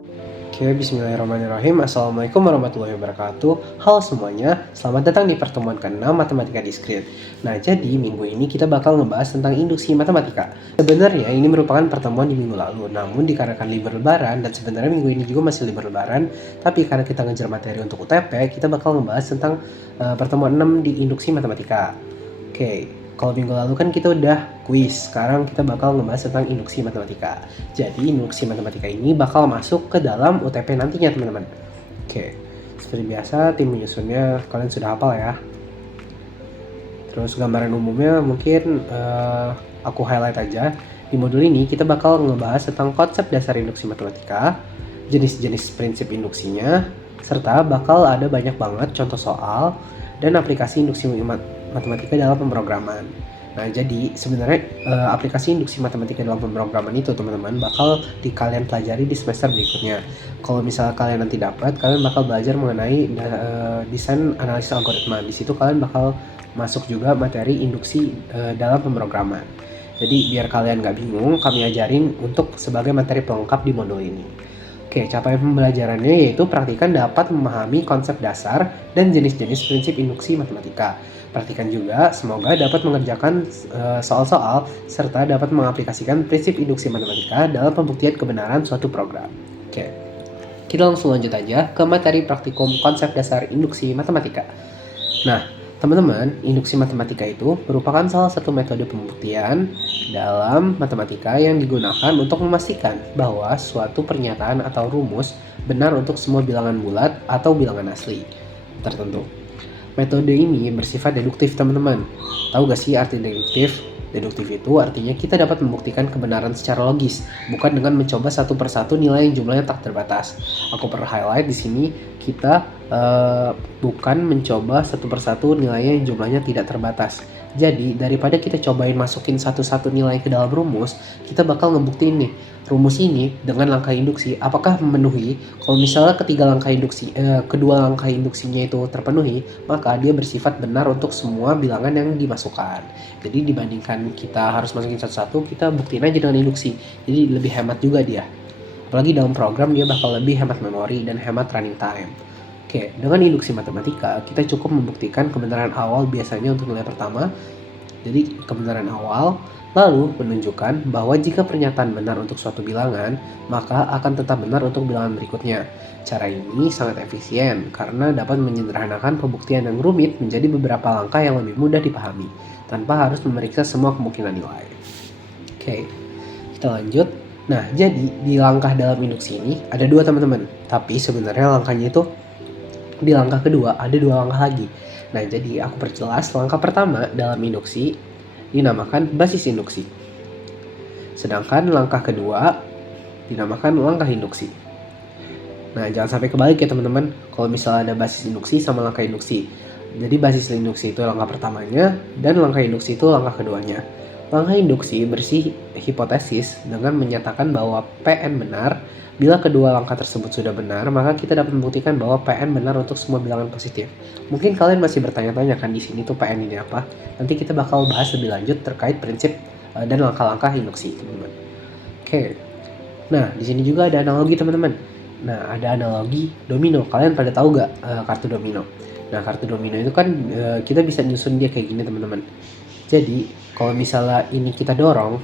Oke, bismillahirrahmanirrahim. Assalamualaikum warahmatullahi wabarakatuh. Halo semuanya, selamat datang di pertemuan ke-6 Matematika Diskrit. Nah, jadi minggu ini kita bakal ngebahas tentang induksi matematika. Sebenarnya ini merupakan pertemuan di minggu lalu, namun dikarenakan libur lebaran dan sebenarnya minggu ini juga masih libur lebaran, tapi karena kita ngejar materi untuk UTP, kita bakal ngebahas tentang pertemuan 6 di induksi matematika. Oke. Kalau minggu lalu kan kita udah kuis, sekarang kita bakal ngebahas tentang induksi matematika. Jadi induksi matematika ini bakal masuk ke dalam UTP nantinya teman-teman. Oke, seperti biasa tim menyusunnya kalian sudah hafal ya. Terus gambaran umumnya mungkin aku highlight aja. Di modul ini kita bakal ngebahas tentang konsep dasar induksi matematika, jenis-jenis prinsip induksinya, serta bakal ada banyak banget contoh soal dan aplikasi induksi matematika dalam pemrograman. Nah, jadi sebenarnya aplikasi induksi matematika dalam pemrograman itu teman-teman bakal kalian pelajari di semester berikutnya. Kalau misalnya kalian nanti dapat, kalian bakal belajar mengenai desain analisis algoritma. Di situ kalian bakal masuk juga materi induksi dalam pemrograman. Jadi biar kalian nggak bingung, kami ajarin untuk sebagai materi pelengkap di modul ini. Oke, capaian pembelajarannya yaitu praktikan dapat memahami konsep dasar dan jenis-jenis prinsip induksi matematika. Praktikan juga semoga dapat mengerjakan soal-soal serta dapat mengaplikasikan prinsip induksi matematika dalam pembuktian kebenaran suatu program. Oke, kita langsung lanjut aja ke materi praktikum konsep dasar induksi matematika. Nah, teman-teman, induksi matematika itu merupakan salah satu metode pembuktian dalam matematika yang digunakan untuk memastikan bahwa suatu pernyataan atau rumus benar untuk semua bilangan bulat atau bilangan asli tertentu. Metode ini bersifat deduktif, teman-teman. Tahu gak sih arti deduktif? Deduktif itu artinya kita dapat membuktikan kebenaran secara logis, bukan dengan mencoba satu persatu nilai yang jumlahnya tak terbatas. Aku perlu highlight di sini, kita bukan mencoba satu persatu nilai yang jumlahnya tidak terbatas. Jadi daripada kita cobain masukin satu-satu nilai ke dalam rumus, kita bakal ngebuktiin nih rumus ini dengan langkah induksi apakah memenuhi. Kalau misalnya kedua langkah induksinya itu terpenuhi, maka dia bersifat benar untuk semua bilangan yang dimasukkan. Jadi dibandingkan kita harus masukin satu-satu, kita buktiin aja dengan induksi. Jadi lebih hemat juga dia. Apalagi dalam program dia bakal lebih hemat memori dan hemat running time. Oke, dengan induksi matematika, kita cukup membuktikan kebenaran awal biasanya untuk nilai pertama. Jadi kebenaran awal, lalu menunjukkan bahwa jika pernyataan benar untuk suatu bilangan, maka akan tetap benar untuk bilangan berikutnya. Cara ini sangat efisien karena dapat menyederhanakan pembuktian yang rumit menjadi beberapa langkah yang lebih mudah dipahami, tanpa harus memeriksa semua kemungkinan nilai. Oke, kita lanjut. Nah, jadi di langkah dalam induksi ini ada dua teman-teman, tapi sebenarnya langkahnya itu di langkah kedua ada dua langkah lagi. Nah, jadi aku perjelas, langkah pertama dalam induksi dinamakan basis induksi. Sedangkan langkah kedua dinamakan langkah induksi. Nah, jangan sampai kebalik ya teman-teman. Kalau misalnya ada basis induksi sama langkah induksi. Jadi basis induksi itu langkah pertamanya dan langkah induksi itu langkah keduanya. Langkah induksi bersih hipotesis dengan menyatakan bahwa PN benar. Bila kedua langkah tersebut sudah benar, maka kita dapat membuktikan bahwa PN benar untuk semua bilangan positif. Mungkin kalian masih bertanya-tanya kan di sini tuh PN ini apa? Nanti kita bakal bahas lebih lanjut terkait prinsip dan langkah-langkah induksi, teman-teman. Oke. Nah, di sini juga ada analogi, teman-teman. Nah, ada analogi domino. Kalian pada tahu gak kartu domino? Nah, kartu domino itu kan kita bisa nyusun dia kayak gini, teman-teman. Jadi, kalau misalnya ini kita dorong,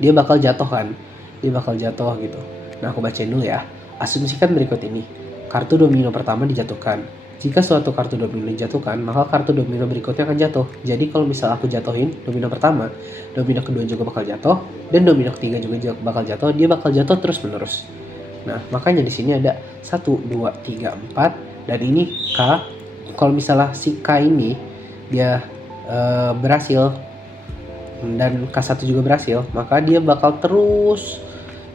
dia bakal jatuh kan, gitu. Nah, aku bacain dulu ya. Asumsikan berikut ini, kartu domino pertama dijatuhkan. Jika suatu kartu domino dijatuhkan, maka kartu domino berikutnya akan jatuh. Jadi kalau misalnya aku jatuhin domino pertama, domino kedua juga bakal jatuh, dan domino ketiga juga bakal jatuh. Dia bakal jatuh terus menerus. Nah, makanya di sini ada 1, 2, 3, 4, dan ini K. Kalau misalnya si K ini dia berhasil dan K1 juga berhasil, maka dia bakal terus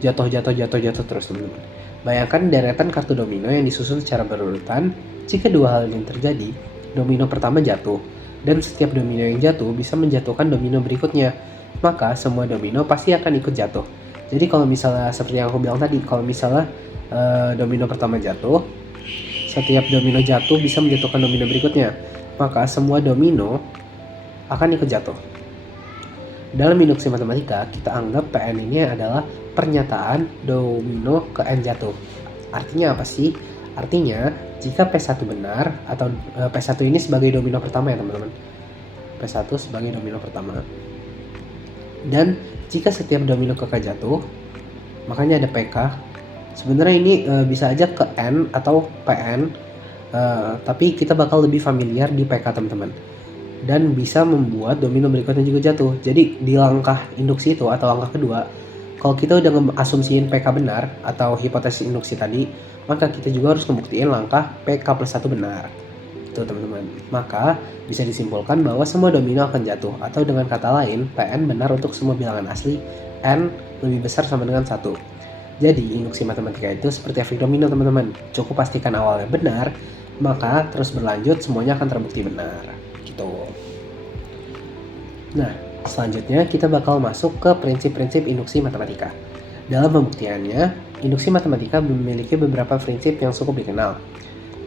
jatuh terus, teman-teman. Bayangkan deretan kartu domino yang disusun secara berurutan. Jika dua hal ini terjadi, domino pertama jatuh, dan setiap domino yang jatuh bisa menjatuhkan domino berikutnya, maka semua domino pasti akan ikut jatuh. Jadi kalau misalnya seperti yang aku bilang tadi, kalau misalnya domino pertama jatuh, setiap domino jatuh bisa menjatuhkan domino berikutnya, maka semua domino akan ikut jatuh. dalam induksi matematika kita anggap PN ini adalah pernyataan domino ke N jatuh. Artinya apa sih? Artinya jika P1 benar atau P1 ini sebagai domino pertama ya teman-teman. P1 sebagai domino pertama. Dan jika setiap domino ke K jatuh, makanya ada PK. Sebenarnya ini bisa aja ke N atau PN, tapi kita bakal lebih familiar di PK teman-teman. Dan bisa membuat domino berikutnya juga jatuh. Jadi di langkah induksi itu atau langkah kedua, kalau kita udah ngasumsiin PK benar atau hipotesis induksi tadi, maka kita juga harus membuktiin langkah PK plus 1 benar. Itu teman-teman. Maka bisa disimpulkan bahwa semua domino akan jatuh, atau dengan kata lain, PN benar untuk semua bilangan asli, N lebih besar sama dengan 1. Jadi induksi matematika itu seperti efek domino teman-teman. Cukup pastikan awalnya benar, maka terus berlanjut semuanya akan terbukti benar. Gitu. Nah, selanjutnya kita bakal masuk ke prinsip-prinsip induksi matematika. Dalam pembuktiannya, induksi matematika memiliki beberapa prinsip yang cukup dikenal.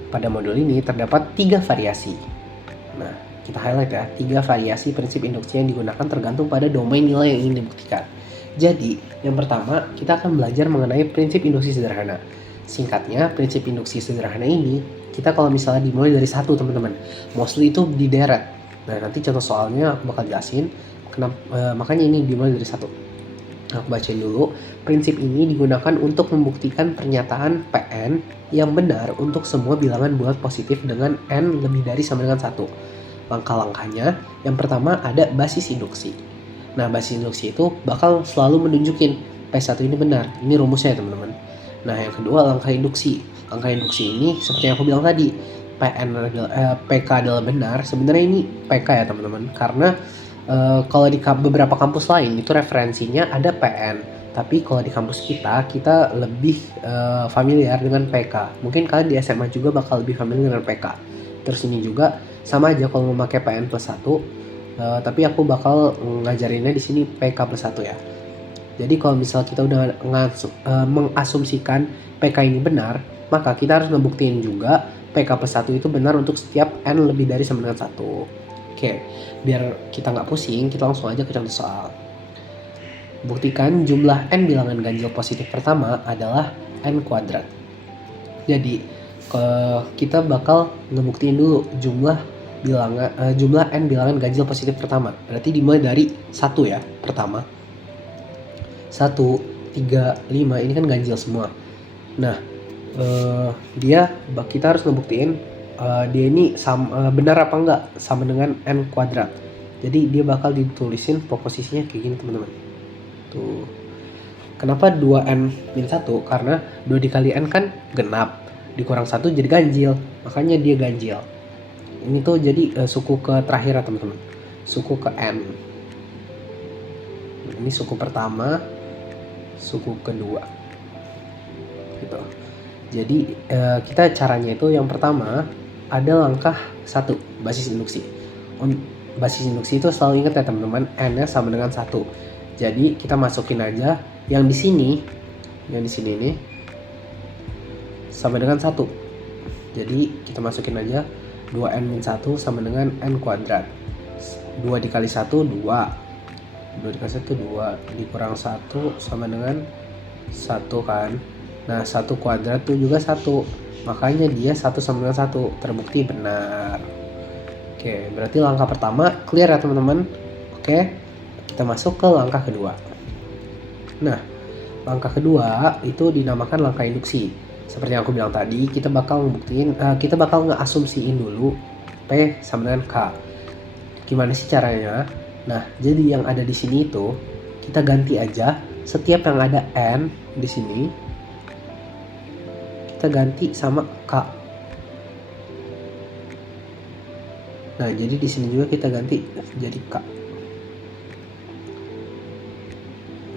Pada modul ini terdapat 3 variasi. Nah, kita highlight ya, 3 variasi prinsip induksi yang digunakan tergantung pada domain nilai yang ingin dibuktikan. Jadi, yang pertama, kita akan belajar mengenai prinsip induksi sederhana. Singkatnya, prinsip induksi sederhana ini, kita kalau misalnya dimulai dari 1 teman-teman, mostly itu di deret. Nah, nanti contoh soalnya aku bakal jelasin, makanya ini dimulai dari 1. Aku bacain dulu. Prinsip ini digunakan untuk membuktikan pernyataan PN yang benar untuk semua bilangan bulat positif dengan N lebih dari sama dengan 1. Langkah-langkahnya, yang pertama ada basis induksi. Nah, basis induksi itu bakal selalu menunjukin P1 ini benar. Ini rumusnya ya teman-teman. Nah, yang kedua langkah induksi. Langkah induksi ini seperti yang aku bilang tadi, PK adalah benar. Sebenarnya ini PK ya teman-teman, karena kalau di beberapa kampus lain itu referensinya ada PN, tapi kalau di kampus kita lebih familiar dengan PK. Mungkin kalian di SMA juga bakal lebih familiar dengan PK. Terus ini juga sama aja kalau memakai PN plus 1, tapi aku bakal ngajarinnya di sini PK plus 1 ya. Jadi kalau misal kita udah mengasumsikan PK ini benar, maka kita harus ngebuktiin juga PK plus 1 itu benar untuk setiap N lebih dari sama dengan 1. Oke, biar kita nggak pusing, kita langsung aja ke contoh soal. Buktikan jumlah N bilangan ganjil positif pertama adalah N kuadrat. Jadi, kita bakal ngebuktiin dulu jumlah N bilangan ganjil positif pertama. Berarti dimulai dari 1 ya, pertama. 1, 3, 5, ini kan ganjil semua. Nah, kita harus ngebuktiin dia ini benar apa enggak sama dengan N kuadrat. Jadi dia bakal ditulisin proposisinya kayak gini teman-teman. Tuh. Kenapa 2N-1? Karena 2 dikali N kan genap, dikurang 1 jadi ganjil, makanya dia ganjil. Ini tuh jadi suku ke terakhir ya teman-teman, suku ke N. Ini suku pertama, suku kedua gitu. Jadi kita caranya itu yang pertama ada langkah 1, basis induksi. Basis induksi itu selalu ingat ya teman-teman, N-nya sama dengan 1. Jadi kita masukin aja yang di sini nih sama dengan 1. Jadi kita masukin aja 2N-1 sama dengan N kuadrat. 2 dikali 1, 2. 2 dikali 1, 2. Dikurang 1 sama dengan 1 kan. Nah, 1 kuadrat tuh juga 1. Makanya dia 1 sama dengan 1. Terbukti benar. Oke, berarti langkah pertama clear ya teman-teman. Oke, kita masuk ke langkah kedua. Nah, langkah kedua itu dinamakan langkah induksi. Seperti yang aku bilang tadi, kita bakal ngeasumsiin dulu P sama dengan K. Gimana sih caranya? Nah, jadi yang ada di sini itu kita ganti aja setiap yang ada N di sini kita ganti sama K. Nah, jadi di sini juga kita ganti jadi K.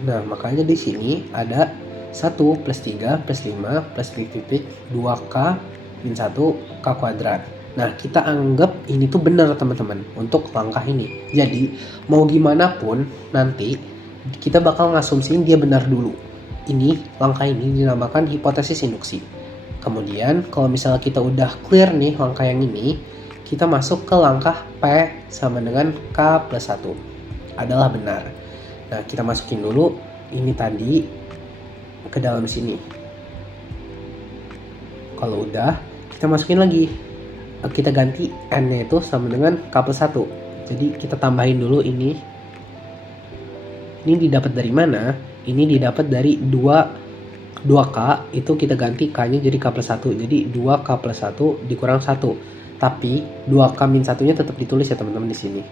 Nah, makanya di sini ada 1 plus 3 plus 5 plus titik 2K min 1 K kuadrat. Nah, kita anggap ini tuh benar teman-teman untuk langkah ini. Jadi, mau gimana pun nanti kita bakal ngasumsiin dia benar dulu. Langkah ini dinamakan hipotesis induksi. Kemudian, kalau misalnya kita udah clear nih langkah yang ini, kita masuk ke langkah P sama dengan K plus 1. adalah benar. Nah, kita masukin dulu ini tadi ke dalam sini. Kalau udah, kita masukin lagi. Kita ganti n-nya itu sama dengan k plus 1. Jadi kita tambahin dulu ini. Ini didapat dari mana? Ini didapat dari 2k itu kita ganti k-nya jadi k plus 1. Jadi 2k plus 1 dikurang 1. Tapi 2k min 1-nya tetap ditulis ya teman-teman di sini.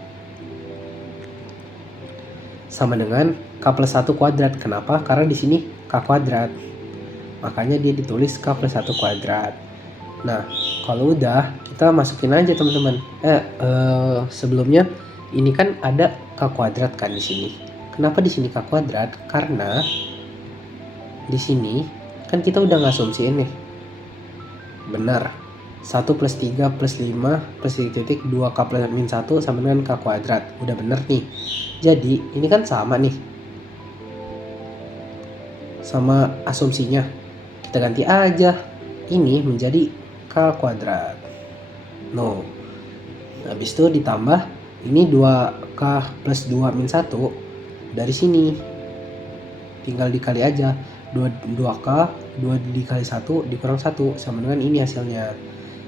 Sama dengan k plus 1 kuadrat. Kenapa? Karena di sini k kuadrat. Makanya dia ditulis k plus 1 kuadrat. Nah, kalau udah kita masukin aja teman-teman. Sebelumnya ini kan ada k kuadrat kan di sini. Kenapa di sini k kuadrat? Karena di sini kan kita udah ngasumsiin nih. Benar. 1 plus 3 plus 5 plus 3 2k plus min 1 sama dengan k kuadrat. Udah bener nih. Jadi ini kan sama nih. Sama asumsinya. Kita ganti aja. Ini menjadi k kuadrat. No. Habis itu ditambah ini 2k plus 2 min 1 dari sini. Tinggal dikali aja. 2k 2 dikali 1 dikurang 1 sama dengan ini hasilnya.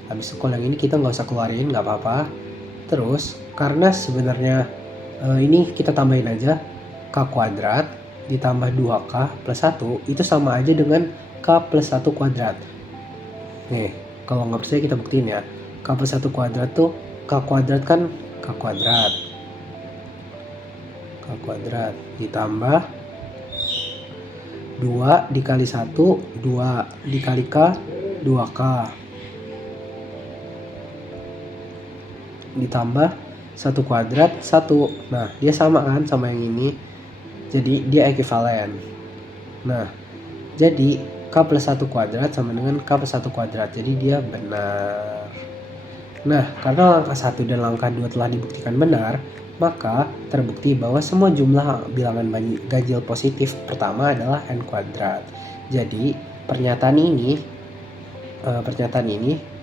Habis itu kalau yang ini kita nggak usah keluarin, nggak apa-apa. Terus karena sebenarnya ini kita tambahin aja k kuadrat ditambah 2k plus 1 itu sama aja dengan k plus 1 kuadrat. Nih, kalau nggak percaya kita buktiin ya. K plus 1 kuadrat tuh k kuadrat kan k kuadrat. K kuadrat ditambah 2 dikali 1, 2 dikali k, 2k. Ditambah 1 kuadrat 1. Nah, dia sama kan sama yang ini. Jadi dia ekuivalen. Nah, jadi k plus 1 kuadrat sama dengan k plus 1 kuadrat. Jadi dia benar. Nah, karena langkah 1 dan langkah 2 telah dibuktikan benar, maka terbukti bahwa semua jumlah bilangan ganjil positif pertama adalah n kuadrat. Jadi pernyataan ini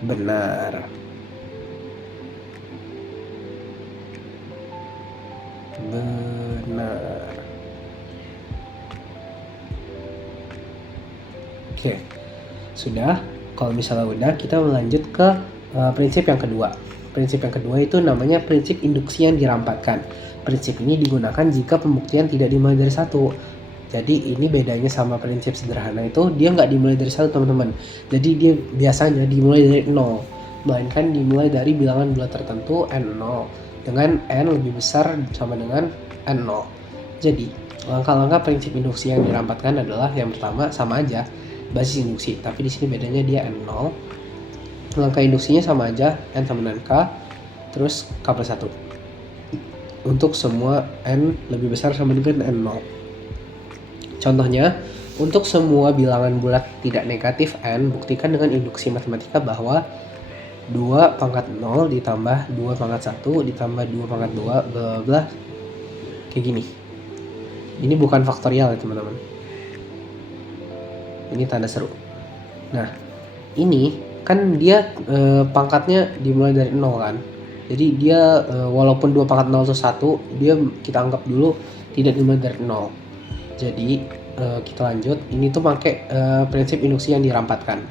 benar. Benar. Oke, sudah. Kalau misalnya udah, kita melanjut ke prinsip yang kedua. Prinsip yang kedua itu namanya prinsip induksi yang dirampatkan. Prinsip ini digunakan jika pembuktian tidak dimulai dari 1. Jadi ini bedanya sama prinsip sederhana itu, dia nggak dimulai dari 1 teman-teman. Jadi dia biasanya dimulai dari 0, melainkan dimulai dari bilangan bulat tertentu n0 dengan n lebih besar sama dengan n0. Jadi langkah-langkah prinsip induksi yang dirampatkan adalah yang pertama sama aja basis induksi, tapi di sini bedanya dia n0. Langkah induksinya sama aja, n sama dengan k, terus k plus 1 untuk semua n lebih besar sama dengan n0. Contohnya, untuk semua bilangan bulat tidak negatif n, buktikan dengan induksi matematika bahwa 2 pangkat 0 ditambah 2 pangkat 1 ditambah 2 pangkat 2 bla bla kayak gini. Ini bukan faktorial ya teman-teman. Ini tanda seru. Nah, ini kan dia pangkatnya dimulai dari 0 kan. Jadi dia walaupun 2 pangkat 0 itu 1, dia kita anggap dulu tidak dimulai dari 0. Jadi kita lanjut. Ini tuh pakai prinsip induksi yang dirampatkan.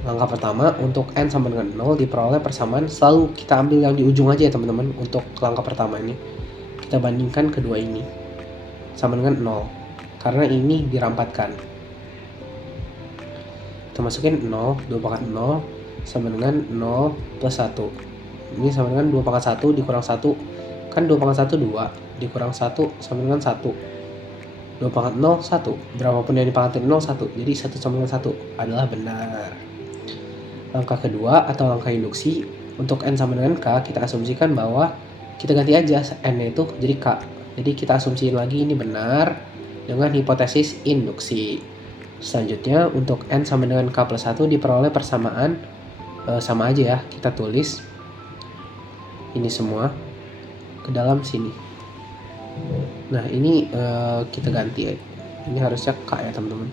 Langkah pertama, untuk n sama dengan 0 diperoleh persamaan, selalu kita ambil yang di ujung aja ya teman-teman. Untuk langkah pertama ini kita bandingkan kedua ini sama dengan 0 karena ini dirampatkan. Kita masukin 0, 2 pangkat 0 sama dengan 0 plus 1. Ini sama dengan 2 pangkat 1 dikurang 1. Kan 2 pangkat 1 2 dikurang 1 sama dengan 1. 2 pangkat 0 1. Berapapun yang dipangkatin 0 1. Jadi 1 sama dengan 1 adalah benar. Langkah kedua atau langkah induksi, untuk n sama dengan k, kita asumsikan bahwa kita ganti aja n-nya itu jadi k. Jadi kita asumsiin lagi ini benar dengan hipotesis induksi. Selanjutnya, untuk n sama dengan k plus 1 diperoleh persamaan, sama aja ya, kita tulis ini semua ke dalam sini. Nah, ini kita ganti ya. Ini harusnya k ya teman-teman.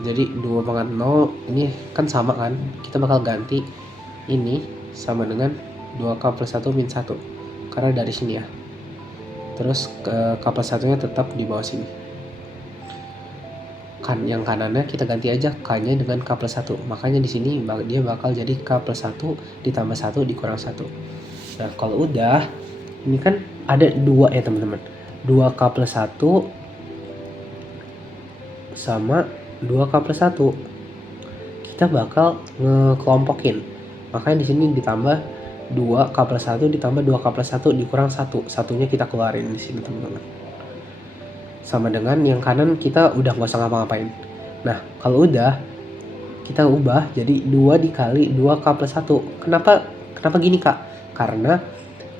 Jadi 2 pangkat 0 ini kan sama kan, kita bakal ganti ini sama dengan 2K plus 1 min 1. Karena dari sini ya. Terus K plus 1-nya tetap di bawah sini. Kan yang kanannya kita ganti aja K-nya dengan K plus 1. Makanya di sini dia bakal jadi K plus 1 ditambah 1 dikurang 1. Nah, kalau udah, ini kan ada 2 ya teman-teman. 2K plus 1 sama 2K plus 1. Kita bakal ngekelompokin. Makanya di sini ditambah 2K plus 1 ditambah 2K plus 1 dikurang 1. Satunya kita keluarin di sini teman-teman. Sama dengan yang kanan kita udah nggak usah ngapa-ngapain. Nah, kalau udah, kita ubah jadi 2 dikali 2K plus 1. Kenapa gini Kak? Karena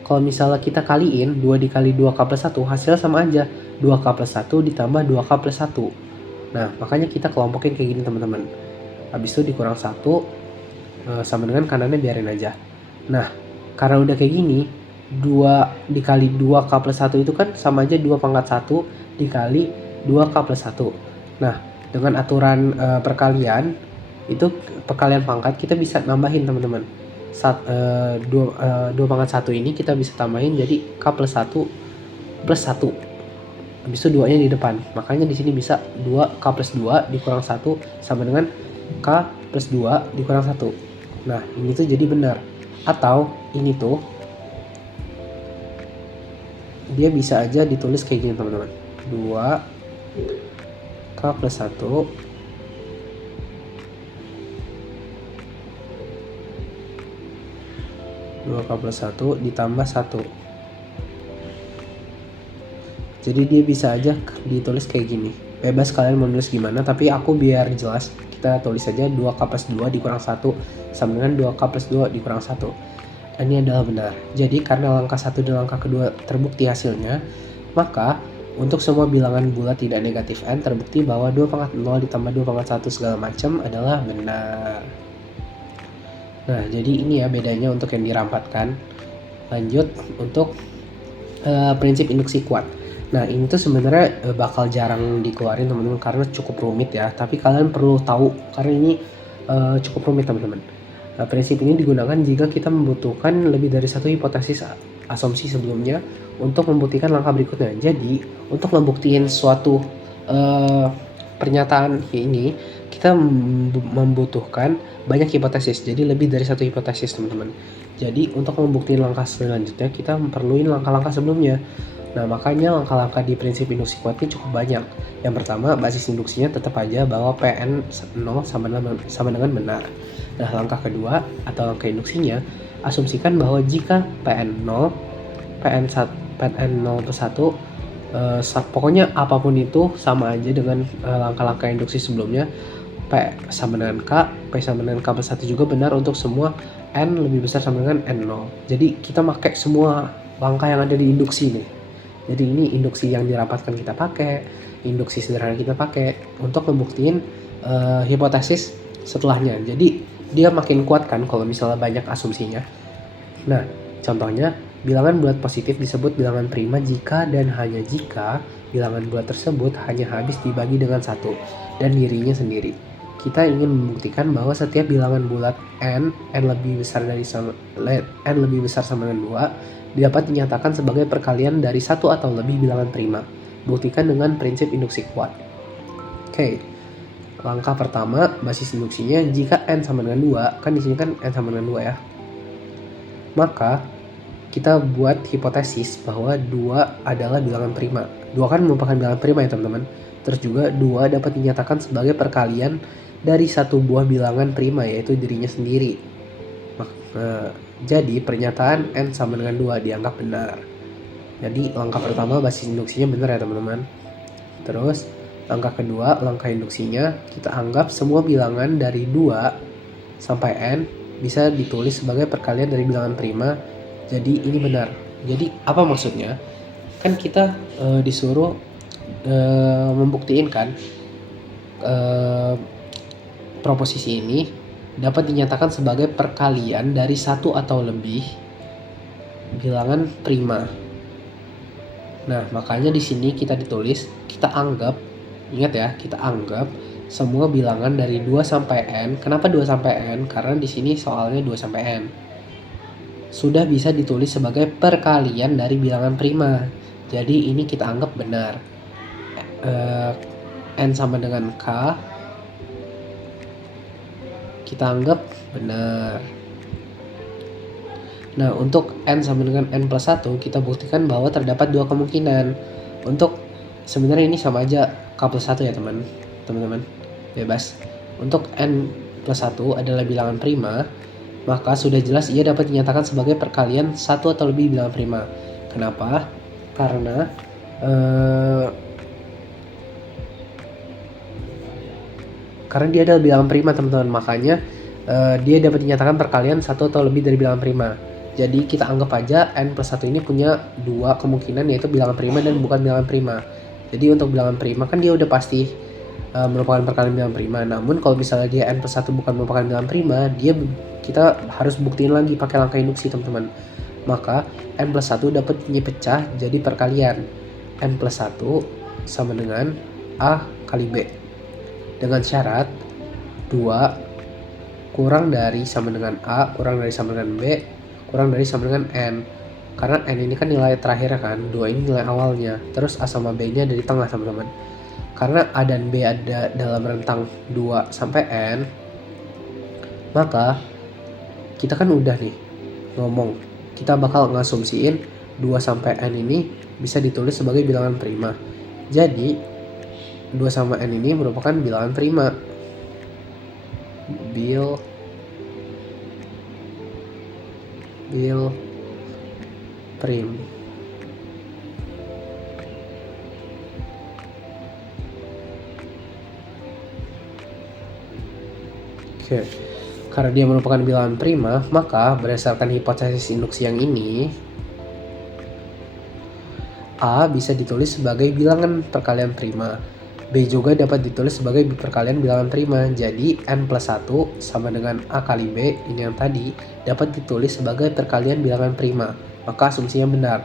kalau misalnya kita kaliin 2 dikali 2K plus 1 hasilnya sama aja. 2K plus 1 ditambah 2K plus 1. Nah, makanya kita kelompokin kayak gini teman-teman. Habis itu dikurang 1 sama dengan kanannya biarin aja. Nah, karena udah kayak gini, 2 dikali 2K plus 1 itu kan sama aja 2 pangkat 1 dikali 2K plus 1. Nah, dengan aturan perkalian, itu perkalian pangkat kita bisa nambahin teman-teman. 2 pangkat 1 ini kita bisa tambahin jadi K plus 1 plus 1. Habis itu 2-nya di depan. Makanya di sini bisa 2K plus 2 dikurang 1 sama dengan K plus 2 dikurang 1. Nah, ini tuh jadi benar. Atau ini tuh dia bisa aja ditulis kayak gini teman-teman. 2K plus 1 2K plus 1 ditambah 1. Jadi dia bisa aja ditulis kayak gini. Bebas kalian mau nulis gimana, tapi aku biar jelas kita tulis aja 2K plus 2 dikurang 1 sama dengan 2K plus 2 dikurang 1. Ini adalah benar. Jadi karena langkah 1 dan langkah kedua terbukti hasilnya, maka untuk semua bilangan bulat tidak negatif n terbukti bahwa 2 pangkat 0 ditambah 2 pangkat 1 segala macam adalah benar. Nah, jadi ini ya bedanya untuk yang dirampatkan. Lanjut untuk prinsip induksi kuat. Nah, ini tuh sebenarnya bakal jarang dikeluarin teman-teman karena cukup rumit ya. Tapi kalian perlu tahu karena ini cukup rumit teman-teman. Nah, prinsip ini digunakan jika kita membutuhkan lebih dari satu hipotesis asumsi sebelumnya untuk membuktikan langkah berikutnya. Jadi, untuk membuktikan suatu pernyataan ini, kita membutuhkan banyak hipotesis. Jadi, lebih dari satu hipotesis teman-teman. Jadi, untuk membuktikan langkah selanjutnya, kita perluin langkah-langkah sebelumnya. Nah, makanya langkah-langkah di prinsip induksi kuat ini cukup banyak. Yang pertama, basis induksinya tetap aja bahwa PN 0 sama dengan benar. Nah, langkah kedua atau langkah induksinya, asumsikan bahwa jika PN 0, PN 0 plus 1, pokoknya apapun itu sama aja dengan langkah-langkah induksi sebelumnya. P sama dengan K, P sama dengan K plus 1 juga benar untuk semua N lebih besar sama dengan N0. Jadi kita pakai semua langkah yang ada di induksi nih. Jadi ini induksi yang dirapatkan kita pakai, induksi sederhana kita pakai untuk membuktiin hipotesis setelahnya. Jadi dia makin kuat kan kalau misalnya banyak asumsinya. Nah, contohnya bilangan bulat positif disebut bilangan prima jika dan hanya jika bilangan bulat tersebut hanya habis dibagi dengan 1 dan dirinya sendiri. Kita ingin membuktikan bahwa setiap bilangan bulat n lebih besar sama dengan 2 dapat dinyatakan sebagai perkalian dari satu atau lebih bilangan prima. Buktikan dengan prinsip induksi kuat. Oke. Langkah pertama, basis induksinya jika n sama dengan 2, kan di sini kan n sama dengan 2 ya. Maka kita buat hipotesis bahwa 2 adalah bilangan prima. 2 kan merupakan bilangan prima ya teman-teman. Terus juga 2 dapat dinyatakan sebagai perkalian dari satu buah bilangan prima yaitu dirinya sendiri. Jadi pernyataan n sama dengan 2 dianggap benar. Jadi langkah pertama basis induksinya benar ya teman-teman. Terus langkah kedua, langkah induksinya kita anggap semua bilangan dari 2 sampai n bisa ditulis sebagai perkalian dari bilangan prima. Jadi ini benar. Jadi apa maksudnya? Kan kita disuruh membuktiin kan proposisi ini dapat dinyatakan sebagai perkalian dari satu atau lebih bilangan prima. Nah, makanya di sini kita anggap, ingat ya, kita anggap semua bilangan dari 2 sampai n. Kenapa 2 sampai n? Karena di sini soalnya 2 sampai n. sudah bisa ditulis sebagai perkalian dari bilangan prima. Jadi ini kita anggap benar. N sama dengan K kita anggap benar. Nah, untuk N sama dengan N plus 1 kita buktikan bahwa terdapat dua kemungkinan. Untuk sebenarnya ini sama aja K plus 1 ya teman-teman, bebas. Untuk N plus 1 adalah bilangan prima, maka sudah jelas ia dapat dinyatakan sebagai perkalian satu atau lebih bilangan prima. Kenapa? Karena dia adalah bilangan prima teman-teman, makanya dia dapat dinyatakan perkalian satu atau lebih dari bilangan prima. Jadi kita anggap aja N plus 1 ini punya dua kemungkinan, yaitu bilangan prima dan bukan bilangan prima. Jadi untuk bilangan prima kan dia udah pasti merupakan perkalian bilangan prima. Namun kalau misalnya dia N plus 1 bukan merupakan bilangan prima, kita harus buktiin lagi pakai langkah induksi teman-teman. Maka N plus 1 dapat dipecah jadi perkalian. N plus 1 sama dengan A kali B. Dengan syarat 2 kurang dari sama dengan A, kurang dari sama dengan B, kurang dari sama dengan N. Karena N ini kan nilai terakhir kan, 2 ini nilai awalnya. Terus A sama B nya ada di tengah teman-teman. Karena A dan B ada dalam rentang 2 sampai N, maka kita kan udah nih ngomong, kita bakal ngasumsiin 2 sampai N ini bisa ditulis sebagai bilangan prima. Jadi 2 sama N ini merupakan bilangan prima. Bil prim. Oke. Karena dia merupakan bilangan prima, maka berdasarkan hipotesis induksi yang ini, A bisa ditulis sebagai bilangan perkalian prima. B juga dapat ditulis sebagai perkalian bilangan prima. Jadi N plus 1 sama dengan A kali B, ini yang tadi, dapat ditulis sebagai perkalian bilangan prima. Maka asumsinya benar.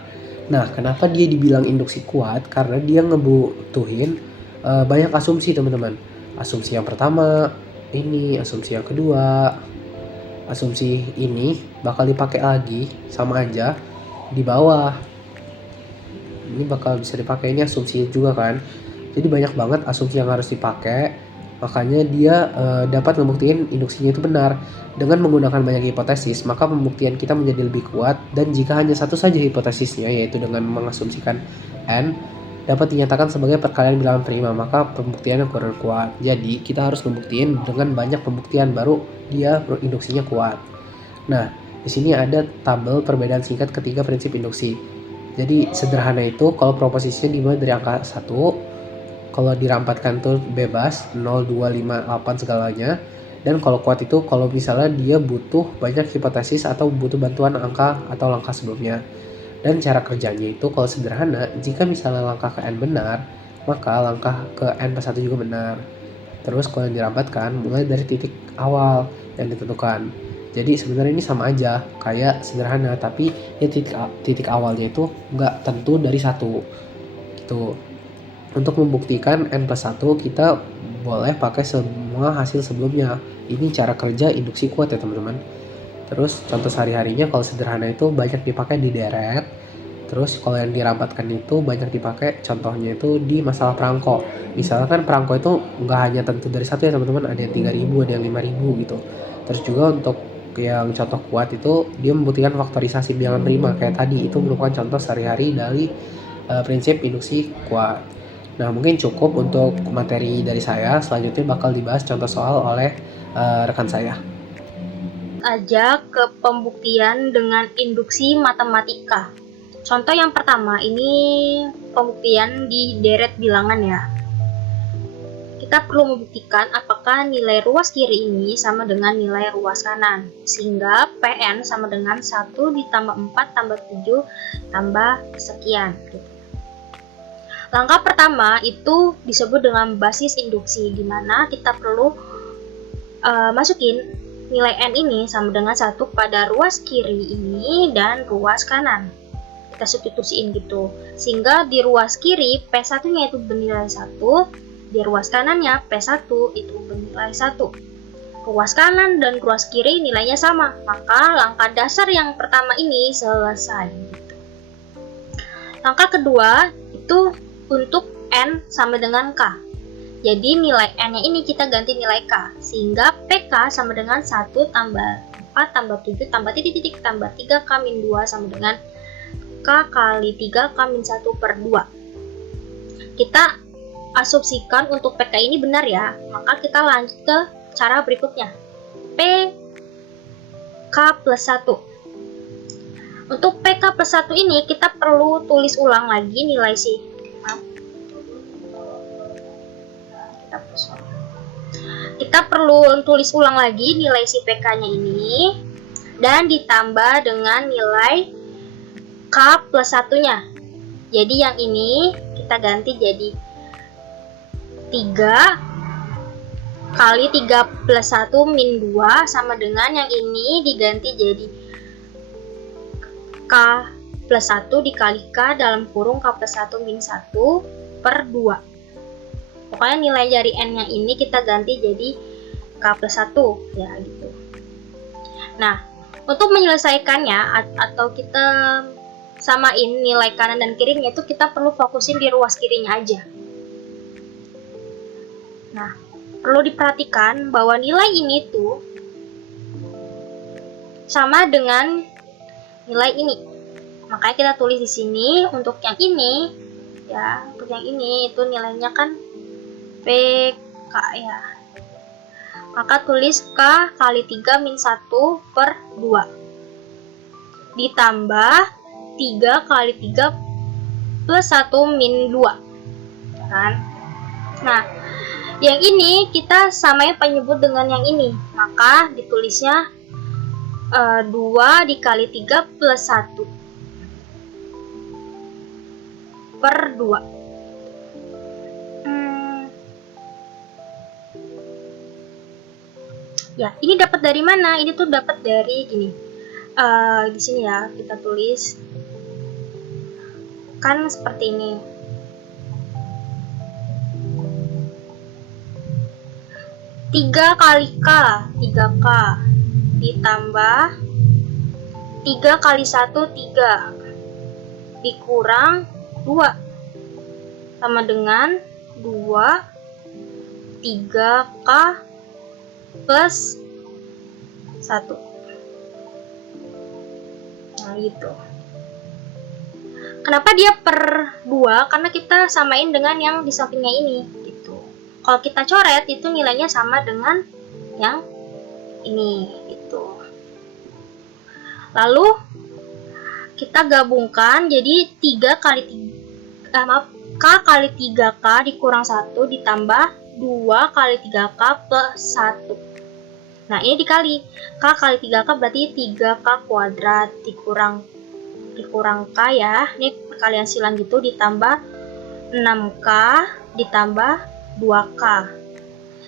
Nah, kenapa dia dibilang induksi kuat? Karena dia ngebutuhin banyak asumsi teman-teman. Asumsi yang pertama ini, asumsi yang kedua, asumsi ini bakal dipakai lagi, sama aja di bawah. Ini bakal bisa dipakai, ini asumsi juga kan. Jadi banyak banget asumsi yang harus dipakai, makanya dia dapat membuktikan induksinya itu benar. Dengan menggunakan banyak hipotesis, maka pembuktian kita menjadi lebih kuat. Dan jika hanya satu saja hipotesisnya, yaitu dengan mengasumsikan N dapat dinyatakan sebagai perkalian bilangan prima, maka pembuktiannya kurang kuat. Jadi kita harus membuktikan dengan banyak pembuktian baru dia induksinya kuat. Nah, di sini ada tabel perbedaan singkat ketiga prinsip induksi. Jadi sederhana itu, kalau proposisinya dimulai dari angka 1, kalau dirampatkan tuh bebas 0, 2, 5, 8 segalanya. Dan kalau kuat itu kalau misalnya dia butuh banyak hipotesis atau butuh bantuan angka atau langkah sebelumnya. Dan cara kerjanya itu kalau sederhana, jika misalnya langkah ke N benar, maka langkah ke N plus 1 juga benar. Terus kalau yang dirampatkan mulai dari titik awal yang ditentukan. Jadi sebenarnya ini sama aja kayak sederhana, tapi ya titik awalnya itu nggak tentu dari 1 gitu. Untuk membuktikan N plus 1 kita boleh pakai semua hasil sebelumnya. Ini cara kerja induksi kuat ya teman-teman. Terus contoh sehari-harinya kalau sederhana itu banyak dipakai di deret. Terus kalau yang dirapatkan itu banyak dipakai, contohnya itu di masalah perangko. Misalkan perangko itu nggak hanya tentu dari 1 ya teman-teman, ada yang 3.000, ada yang 5.000 gitu. Terus juga untuk yang contoh kuat itu dia membuktikan faktorisasi bilangan prima kayak tadi, itu merupakan contoh sehari-hari dari prinsip induksi kuat. Nah, mungkin cukup untuk materi dari saya. Selanjutnya bakal dibahas contoh soal oleh rekan saya. Aja ke pembuktian dengan induksi matematika. Contoh yang pertama ini pembuktian di deret bilangan ya. Kita perlu membuktikan apakah nilai ruas kiri ini sama dengan nilai ruas kanan. Sehingga PN sama dengan 1 ditambah 4 tambah 7 tambah sekian gitu. Langkah pertama itu disebut dengan basis induksi, di mana kita perlu masukin nilai N ini sama dengan 1 pada ruas kiri ini dan ruas kanan. Kita substitusiin gitu. Sehingga di ruas kiri P1-nya itu bernilai 1, di ruas kanannya P1 itu bernilai 1. ruas kanan dan ruas kiri nilainya sama, maka langkah dasar yang pertama ini selesai. Langkah kedua itu untuk N sama dengan K. Jadi nilai N-nya ini kita ganti nilai K, sehingga PK sama dengan 1 tambah 4 tambah 7 tambah titik-titik tambah 3K min 2 sama dengan K kali 3K min 1 per 2. Kita asumsikan untuk PK ini benar ya, maka kita lanjut ke cara berikutnya. PK plus 1. Untuk PK plus 1 ini kita perlu tulis ulang lagi nilai kita perlu tulis ulang lagi nilai si PK-nya ini dan ditambah dengan nilai K plus 1-nya. Jadi yang ini kita ganti jadi 3 kali 3 plus 1 min 2 sama dengan yang ini diganti jadi K plus 1 dikali K dalam kurung K plus 1 min 1 per 2. Pokoknya nilai dari N-nya ini kita ganti jadi K plus 1 ya gitu. Nah, untuk menyelesaikannya atau kita samain nilai kanan dan kirinya itu kita perlu fokusin di ruas kirinya aja. Nah, perlu diperhatikan bahwa nilai ini tuh sama dengan nilai ini. Makanya kita tulis di sini untuk yang ini ya, untuk yang ini itu nilainya kan PK ya. Maka tulis K kali 3 min 1 per 2 ditambah 3 kali 3 plus 1 min 2 kan? Nah, yang ini kita samain penyebut dengan yang ini, maka ditulisnya 2 dikali 3 plus 1 per 2. Ya, ini dapat dari mana? Ini tuh dapat dari gini. Di sini ya, kita tulis kan seperti ini. 3 kali K, 3K ditambah 3 kali 1, 3 dikurang 2 sama dengan 2 3K plus 1. Nah gitu. Kenapa dia per 2? Karena kita samain dengan yang di sampingnya ini gitu. Kalau kita coret itu nilainya sama dengan yang ini gitu. Lalu kita gabungkan jadi 3 kali 3 K kali 3K dikurang 1 ditambah 2 kali 3K plus 1. Nah, ini dikali. K kali 3K berarti 3K kuadrat dikurang K ya. Ini perkalian silang gitu ditambah 6K ditambah 2K.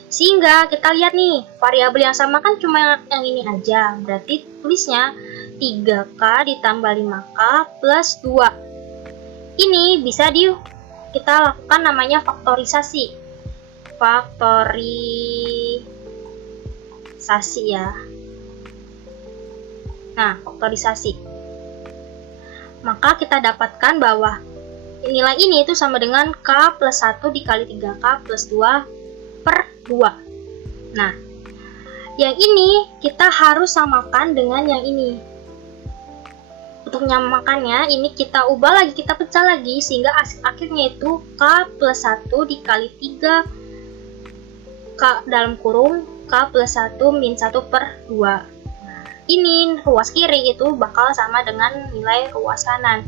Sehingga kita lihat nih, variabel yang sama kan cuma yang ini aja. Berarti tulisnya 3K ditambah 5K plus 2. Ini bisa kita lakukan namanya faktorisasi. Faktorisasi ya. Nah, faktorisasi. Maka kita dapatkan bahwa nilai ini itu sama dengan K plus 1 dikali 3K plus 2 per 2. Nah, yang ini kita harus samakan dengan yang ini. Untuk menyamakannya, ini kita ubah lagi, kita pecah lagi, sehingga akhirnya itu K plus 1 dikali 3 K dalam kurung K plus 1 min 1 per 2. Nah, ini ruas kiri itu bakal sama dengan nilai ruas kanan.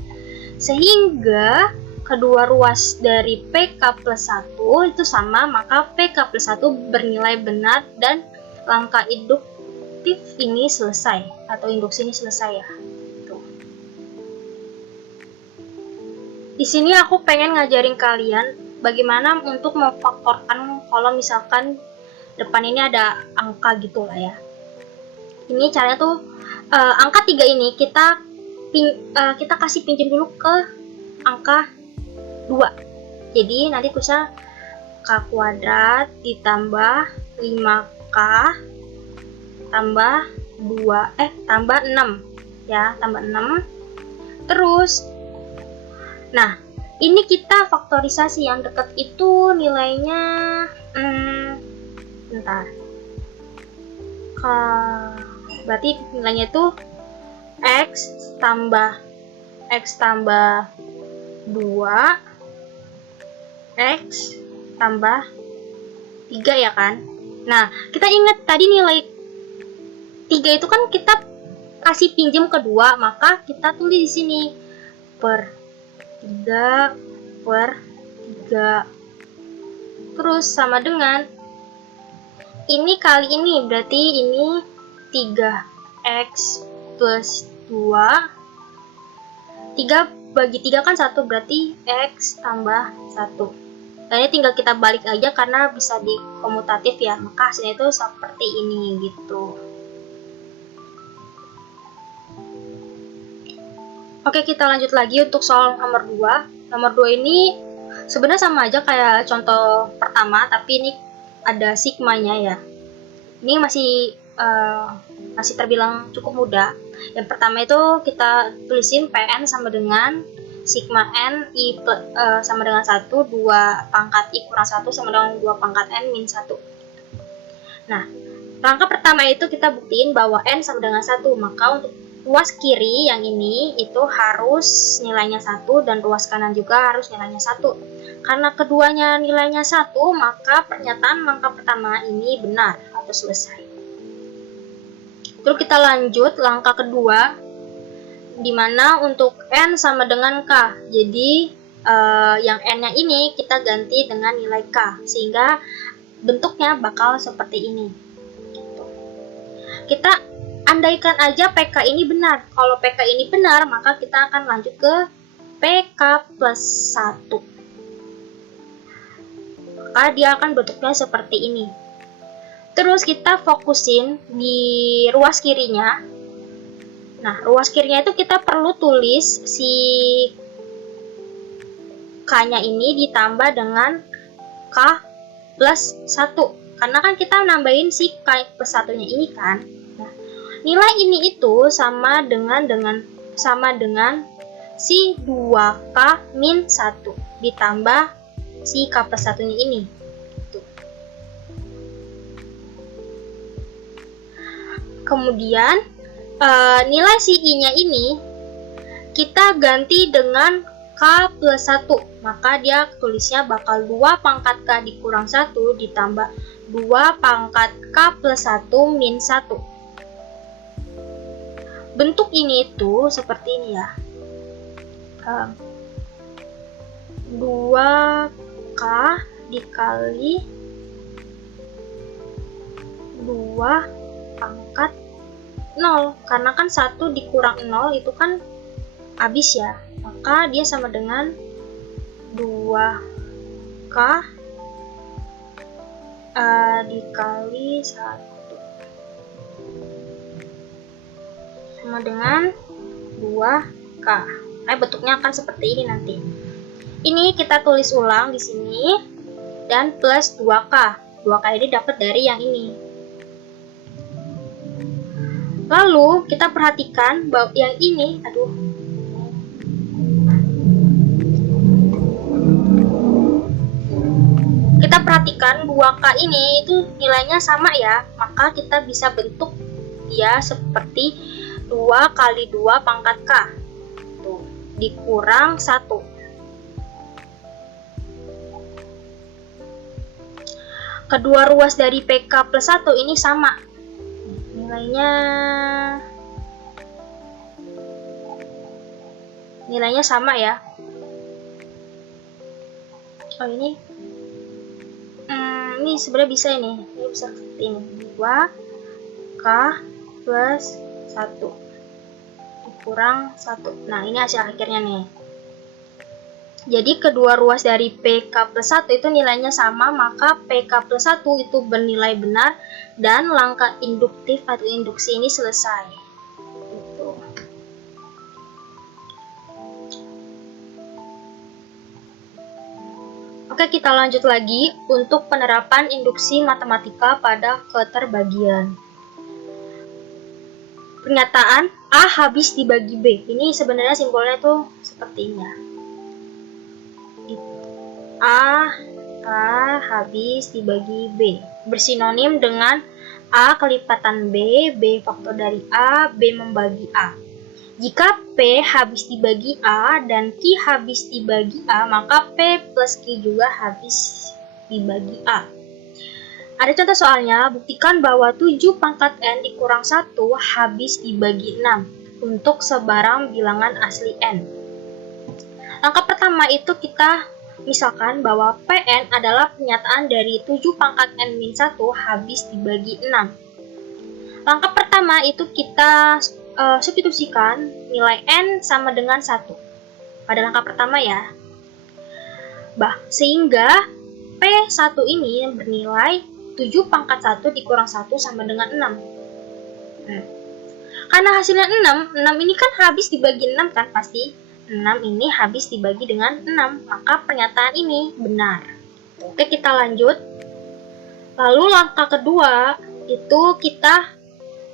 Sehingga kedua ruas dari PK plus 1 itu sama, maka PK plus 1 bernilai benar dan langkah induktif ini selesai, atau induksi ini selesai ya. Di sini aku pengen ngajarin kalian bagaimana untuk memfaktorkan kalau misalkan depan ini ada angka gitu lah ya. Ini caranya tuh angka 3 ini kita kasih pinjem dulu ke angka 2. Jadi nanti tulisnya K kuadrat ditambah 5K tambah 2, tambah 6 ya, tambah 6. Terus, nah ini kita faktorisasi yang dekat itu nilainya, bentar, berarti nilainya itu x tambah 2 x tambah 3 ya kan. Nah, kita ingat tadi nilai 3 itu kan kita kasih pinjam kedua, maka kita tulis di sini per 3 per 3. Terus sama dengan ini kali ini, berarti ini 3x plus 2. 3 bagi 3 kan 1, berarti x tambah 1. Nah, ini tinggal kita balik aja karena bisa dikomutatif ya, maka hasilnya itu seperti ini gitu. Oke, kita lanjut lagi untuk soal nomor 2. Nomor 2 ini sebenarnya sama aja kayak contoh pertama, tapi ini ada sigmanya ya. Ini masih terbilang cukup mudah. Yang pertama itu kita tulisin Pn sama dengan sigma n i sama dengan 1, 2 pangkat i kurang 1 sama dengan 2 pangkat n min 1. Nah, langkah pertama itu kita buktiin bahwa n sama dengan 1, maka untuk ruas kiri yang ini itu harus nilainya 1 dan ruas kanan juga harus nilainya 1. Karena keduanya nilainya 1, maka pernyataan langkah pertama ini benar atau selesai. Terus kita lanjut langkah kedua, di mana untuk n sama dengan k. Jadi yang n-nya ini kita ganti dengan nilai k, sehingga bentuknya bakal seperti ini. Kita andaikan aja PK ini benar. Kalau PK ini benar, maka kita akan lanjut ke PK plus 1. Maka dia akan bentuknya seperti ini. Terus kita fokusin di ruas kirinya. Nah, ruas kirinya itu kita perlu tulis si K-nya ini ditambah dengan K plus 1. Karena kan kita nambahin si K plus 1-nya ini kan. Nah, nilai ini itu sama dengan si 2K min 1 ditambah si K plus 1-nya ini. Kemudian nilai si I-nya ini kita ganti dengan K plus 1, maka dia tulisnya bakal 2 pangkat K dikurang 1 ditambah 2 pangkat K plus 1 min 1. Bentuk ini itu seperti ini ya, 2K dikali 2 pangkat 0, karena kan 1 dikurang 0 itu kan habis ya, maka dia sama dengan 2K dikali 1 sama dengan 2K. Nah, bentuknya akan seperti ini nanti. Ini kita tulis ulang di sini dan plus 2K. 2K ini dapat dari yang ini. Lalu kita perhatikan bahwa yang ini, kita perhatikan 2K ini itu nilainya sama ya, maka kita bisa bentuk dia seperti 2 kali 2 pangkat K. Tuh, dikurang 1. Kedua ruas dari PK plus 1 ini sama. Nilainya sama ya. Oh, ini sebenarnya bisa ini bisa seperti ini, 2K plus 1 dikurang 1. Nah, ini hasil akhirnya nih. Jadi kedua ruas dari PK plus 1 itu nilainya sama, maka PK plus 1 itu bernilai benar dan langkah induktif atau induksi ini selesai. Gitu. Oke, kita lanjut lagi untuk penerapan induksi matematika pada keterbagian. pernyataan A habis dibagi B. Ini sebenarnya simbolnya tuh seperti ini ya. A habis dibagi B bersinonim dengan A kelipatan B, B faktor dari A, B membagi A. Jika P habis dibagi A dan Q habis dibagi A, maka P plus Q juga habis dibagi A. Ada contoh soalnya, buktikan bahwa 7 pangkat N dikurang 1 habis dibagi 6 untuk sebarang bilangan asli N. Langkah pertama itu kita misalkan bahwa Pn adalah pernyataan dari 7 pangkat N-1 habis dibagi 6. Langkah pertama itu kita substitusikan nilai N sama dengan 1 pada langkah pertama ya. Sehingga P1 ini bernilai 7 pangkat 1 dikurang 1 sama dengan 6. Karena hasilnya 6 ini kan habis dibagi 6 kan pasti. 6 ini habis dibagi dengan 6, maka pernyataan ini benar. Oke, kita lanjut. Lalu langkah kedua, itu kita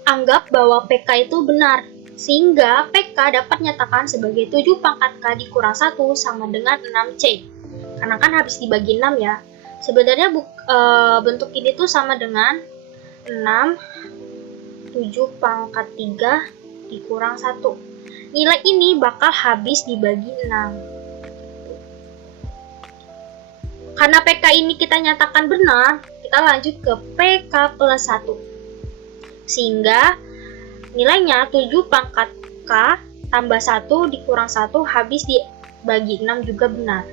anggap bahwa PK itu benar. Sehingga PK dapat nyatakan sebagai 7 pangkat K dikurang 1 sama dengan 6C. Karena kan habis dibagi 6 ya. Sebenarnya bentuk ini tuh sama dengan 6, 7 pangkat 3 dikurang 1. Nilai ini bakal habis dibagi 6. Karena PK ini kita nyatakan benar, kita lanjut ke PK plus 1. Sehingga nilainya 7 pangkat K tambah 1 dikurang 1 habis dibagi 6 juga benar.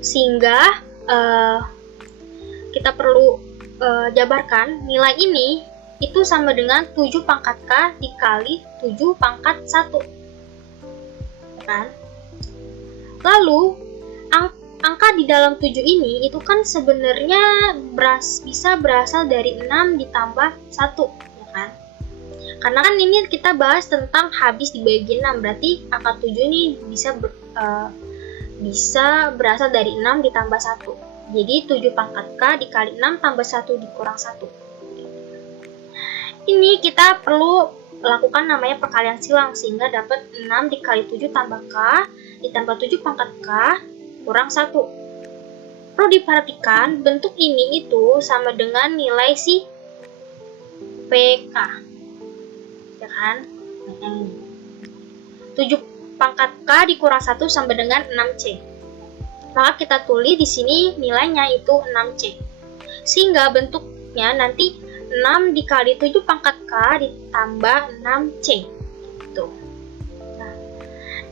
Sehingga kita perlu jabarkan nilai ini itu sama dengan 7 pangkat K dikali 7 pangkat 1. Kan? Lalu angka di dalam 7 ini itu kan sebenarnya bisa berasal dari 6 ditambah 1, ya kan? Karena kan ini kita bahas tentang habis dibagi 6, berarti angka 7 ini bisa berasal dari 6 ditambah 1. Jadi 7 pangkat K dikali 6 tambah 1 dikurang 1. Ini kita perlu lakukan namanya perkalian silang sehingga dapat 6 dikali 7 tambah K ditambah 7 pangkat K kurang 1. Perlu diperhatikan bentuk ini itu sama dengan nilai si PK. Ya kan? 7 pangkat K dikurang 1 sama dengan 6C. Maka kita tulis di sini nilainya itu 6C. Sehingga bentuknya nanti 6 dikali 7 pangkat K ditambah 6C. Gitu. Nah,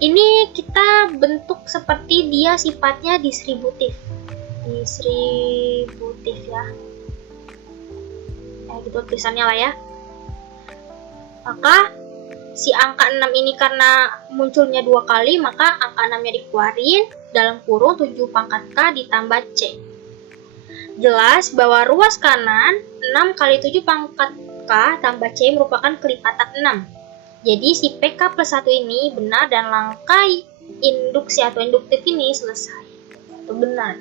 ini kita bentuk seperti dia sifatnya distributif. Distributif ya. Gitu tulisannya lah ya. Maka si angka 6 ini karena munculnya 2 kali, maka angka 6-nya dikeluarin dalam kurung 7 pangkat K ditambah C. Jelas bahwa ruas kanan 6 kali 7 pangkat K tambah C merupakan kelipatan 6. Jadi si PK plus 1 ini benar dan langkah induksi atau induktif ini selesai. Itu benar.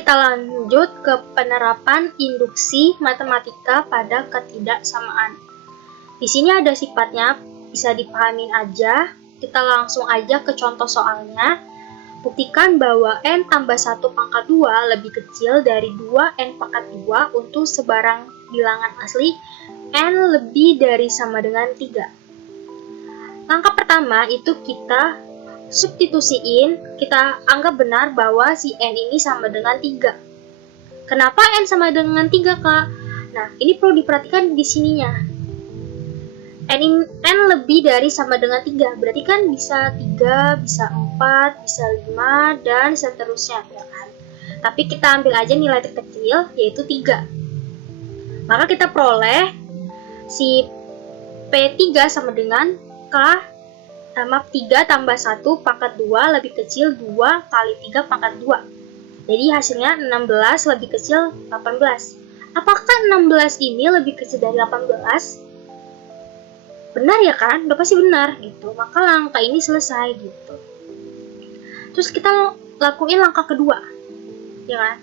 Kita lanjut ke penerapan induksi matematika pada ketidaksamaan. Di sini ada sifatnya, bisa dipahamin aja. Kita langsung aja ke contoh soalnya. Buktikan bahwa N tambah 1 pangkat 2 lebih kecil dari 2N pangkat 2 untuk sebarang bilangan asli N lebih dari sama dengan 3. Langkah pertama itu kita substitusiin, kita anggap benar bahwa si N ini sama dengan 3. Kenapa N sama dengan 3, Kak? Nah, ini perlu diperhatikan di sininya. N lebih dari sama dengan 3, berarti kan bisa 3, bisa 4, bisa 5, dan seterusnya, ya kan? Tapi kita ambil aja nilai terkecil, yaitu 3. Maka kita peroleh si P3 sama dengan K, 3 tambah 1 pangkat 2 lebih kecil 2 kali 3 pangkat 2. Jadi hasilnya 16 lebih kecil 18. Apakah 16 ini lebih kecil dari 18? Benar ya kan? Udah pasti benar gitu. Maka langkah ini selesai gitu. Terus kita lakuin langkah kedua. Ya kan?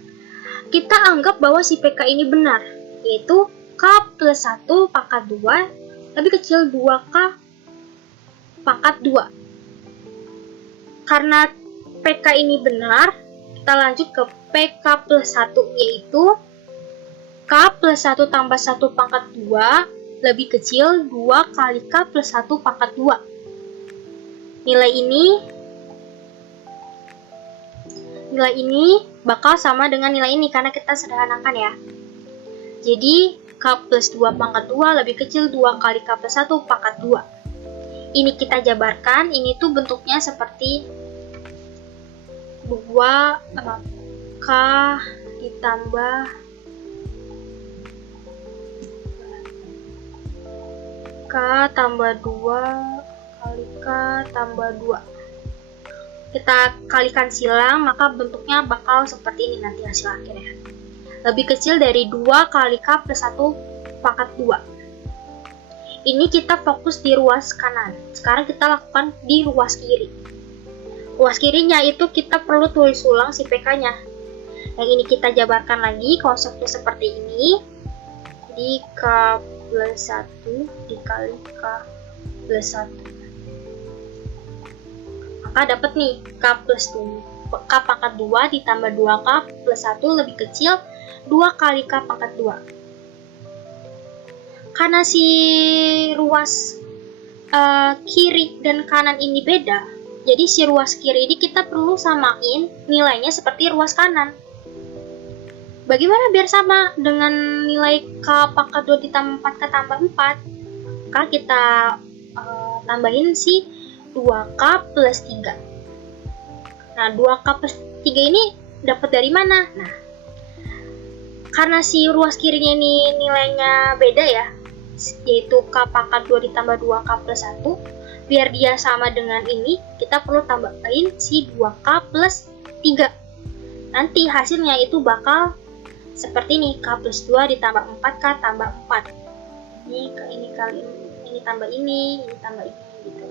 Kita anggap bahwa si PK ini benar. yaitu K plus 1 pangkat 2 lebih kecil 2K pangkat 2. Karena PK ini benar, kita lanjut ke PK plus 1, yaitu K plus 1 tambah 1 pangkat 2 lebih kecil 2 kali K plus 1 pangkat 2. Nilai ini bakal sama dengan nilai ini karena kita sederhanakan ya. Jadi K plus 2 pangkat 2 lebih kecil 2 kali K plus 1 pangkat 2. Ini kita jabarkan, ini tuh bentuknya seperti 2K ditambah K tambah 2 kali K tambah 2. Kita kalikan silang, maka bentuknya bakal seperti ini nanti hasil akhirnya. Lebih kecil dari 2 kali K plus 1 pangkat 2. Ini kita fokus di ruas kanan. Sekarang kita lakukan di ruas kiri. Ruas kirinya itu kita perlu tulis ulang si PK-nya. Yang ini kita jabarkan lagi, konsepnya seperti ini. Jadi K plus 1 dikali K plus 1. Maka dapat nih K plus 2, K pangkat 2 ditambah 2K plus 1 lebih kecil 2 kali K pangkat 2. Karena si ruas kiri dan kanan ini beda, jadi si ruas kiri ini kita perlu samain nilainya seperti ruas kanan. Bagaimana biar sama dengan nilai K pangkat 2 ditambah 4K tambah 4? Maka kita tambahin si 2K plus 3. Nah, 2K plus 3 ini dapat dari mana? Nah, karena si ruas kirinya ini nilainya beda ya, yaitu K pangkat 2 ditambah 2K plus 1, biar dia sama dengan ini, kita perlu tambahin si 2K plus 3. Nanti hasilnya itu bakal seperti ini, K plus 2 ditambah 4K tambah 4. Ini tambah ini tambah ini gitu.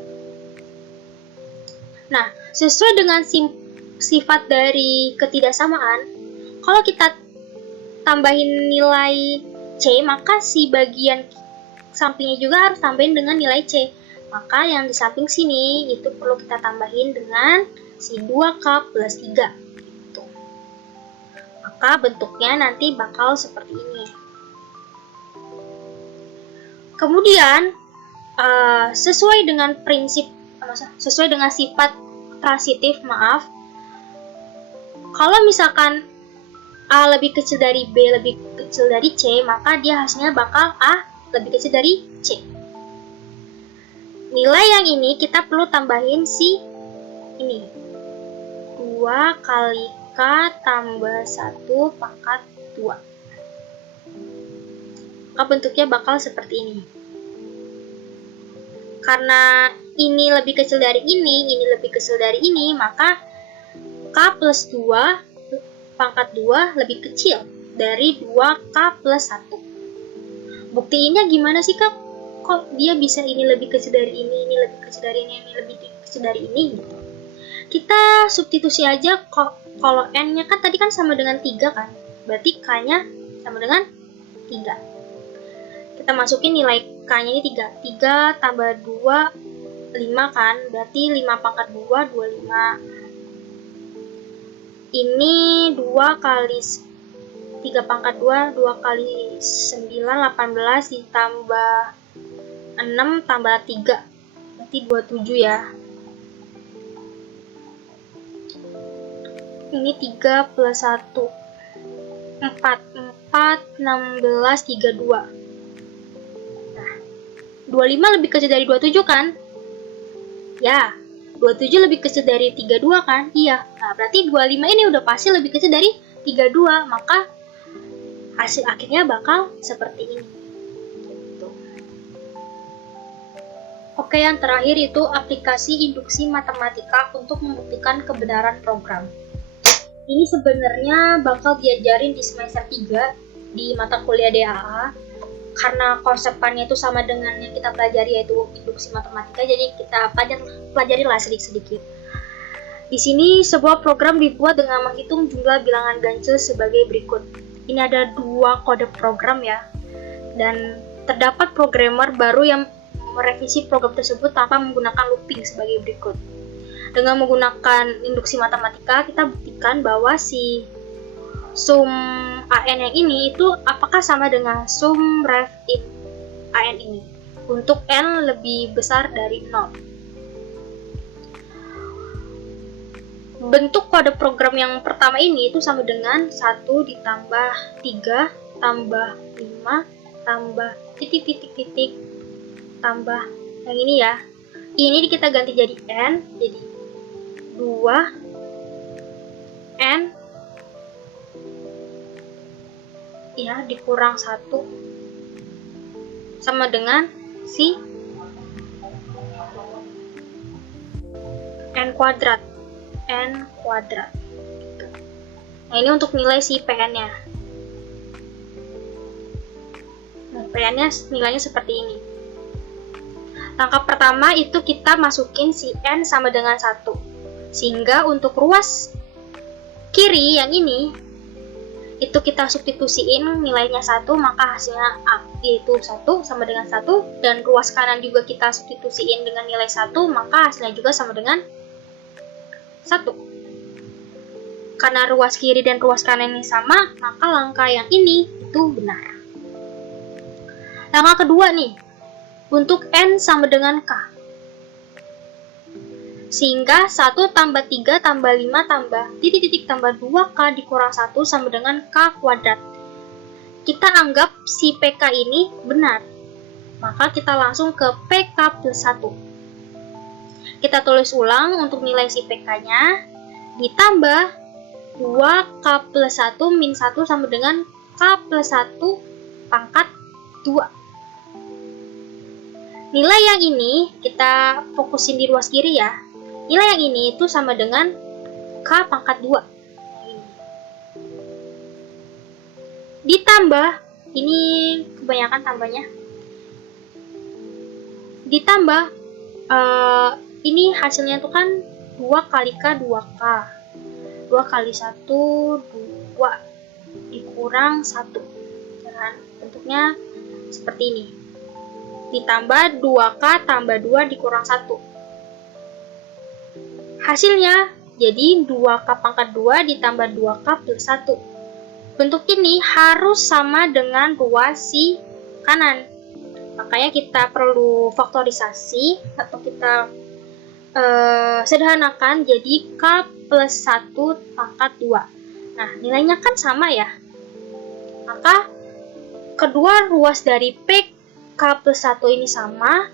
Nah, sesuai dengan sifat dari ketidaksamaan, kalau kita tambahin nilai C, maka si bagian sampingnya juga harus tambahin dengan nilai C. Maka yang di samping sini itu perlu kita tambahin dengan si 2K plus 3. Gitu. Maka bentuknya nanti bakal seperti ini. Kemudian, sesuai dengan sifat transitif, kalau misalkan A lebih kecil dari B lebih kecil dari C, maka dia hasilnya bakal A lebih kecil dari C. Nilai yang ini kita perlu tambahin si ini, 2 kali K tambah 1 pangkat 2. Maka bentuknya bakal seperti ini. Karena ini lebih kecil dari ini lebih kecil dari ini, maka K plus 2 pangkat 2 lebih kecil dari 2K plus 1. Buktiinnya gimana sih, Kak? Kok dia bisa ini lebih kecil dari ini lebih kecil dari ini lebih kecil dari ini gitu. Kita substitusi aja, kalau N-nya kan tadi kan sama dengan 3 kan, berarti K-nya sama dengan 3. Kita masukin nilai K-nya ini 3. 3 tambah 2, 5 kan, berarti 5 pangkat 2, 25. Ini 2 kali 3 pangkat 2, 2 kali 9, 18 ditambah 6 tambah 3, berarti 27 ya. Ini 3 plus 1, 4, 16, 32. Nah, 25 lebih kecil dari 27 kan? Ya, 27 lebih kecil dari 32 kan? Iya. Nah, berarti 25 ini udah pasti lebih kecil dari 32, maka hasil akhirnya bakal seperti ini. Gitu. Oke, yang terakhir itu aplikasi induksi matematika untuk membuktikan kebenaran program. Ini sebenarnya bakal diajarin di semester 3 di mata kuliah DAA, karena konsepannya itu sama dengan yang kita pelajari, yaitu induksi matematika, jadi kita pelajarilah sedikit-sedikit. Di sini sebuah program dibuat dengan menghitung jumlah bilangan ganjil sebagai berikut. ini ada 2 kode program ya, dan terdapat programmer baru yang merevisi program tersebut tanpa menggunakan looping sebagai berikut. Dengan menggunakan induksi matematika, kita buktikan bahwa si sum AN yang ini itu apakah sama dengan sum ref in AN ini untuk N lebih besar dari 0. Bentuk kode program yang pertama ini itu sama dengan 1 ditambah 3 tambah 5 tambah titik tambah yang ini ya. Ini kita ganti jadi N, jadi 2 N ya dikurang 1 sama dengan si N kuadrat. Nah, ini untuk nilai si PN-nya. Nah, PN-nya nilainya seperti ini. Langkah pertama itu kita masukin si N sama dengan 1. Sehingga untuk ruas kiri yang ini, itu kita substitusiin nilainya 1, maka hasilnya A, yaitu 1 sama dengan 1. Dan ruas kanan juga kita substitusiin dengan nilai 1, maka hasilnya juga sama dengan 1. Karena ruas kiri dan ruas kanan ini sama, maka langkah yang ini itu benar. Langkah kedua nih, untuk N sama dengan K. Sehingga 1 tambah 3 tambah 5 tambah titik tambah 2K dikurang 1 sama dengan K kuadrat. Kita anggap si PK ini benar. Maka kita langsung ke PK plus 1. Kita tulis ulang untuk nilai si PK-nya, ditambah 2K plus 1 min 1 sama dengan K plus 1 pangkat 2. Nilai yang ini, kita fokusin di ruas kiri ya. Nilai yang ini itu sama dengan K pangkat 2. Ditambah, ini kebanyakan tambahnya. Ditambah, ini hasilnya itu kan 2 kali K 2K. 2 kali 1, 2 dikurang 1. Dan bentuknya seperti ini. Ditambah 2K tambah 2 dikurang 1. Hasilnya jadi 2K pangkat 2 ditambah 2K plus 1. Bentuk ini harus sama dengan ruas si kanan. Makanya kita perlu faktorisasi atau kita sederhanakan jadi K plus 1 pangkat 2. Nah, nilainya kan sama ya. Maka kedua ruas dari PK plus 1 ini sama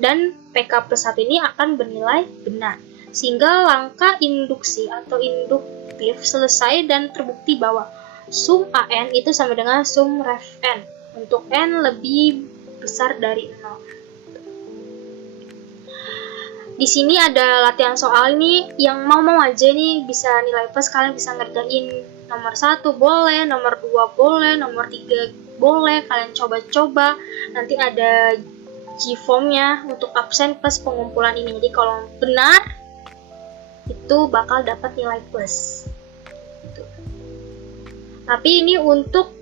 dan PK plus 1 ini akan bernilai benar. Sehingga langkah induksi atau induktif selesai dan terbukti bahwa sum AN itu sama dengan sum ref N untuk N lebih besar dari 0. Di sini ada latihan soal ini yang mau aja nih bisa nilai plus, kalian bisa ngerjain nomor 1 boleh, nomor 2 boleh, nomor 3 boleh, kalian coba-coba. Nanti ada G-form-nya untuk absen plus pengumpulan ini. Jadi kalau benar itu bakal dapat nilai plus. Tapi ini untuk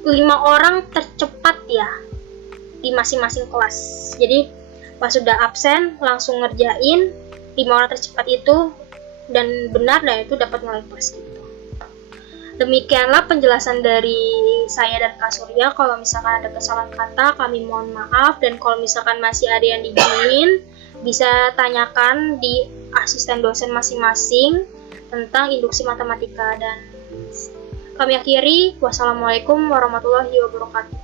5 orang tercepat ya di masing-masing kelas. Jadi pas sudah absen langsung ngerjain 5 orang tercepat itu dan benar, dan itu dapat nilai plus gitu. Demikianlah penjelasan dari saya dan Kak Surya. Kalau misalkan ada kesalahan kata, kami mohon maaf, dan kalau misalkan masih ada yang dibingungin, bisa tanyakan di asisten dosen masing-masing tentang induksi matematika. Dan kami akhiri, wassalamualaikum warahmatullahi wabarakatuh.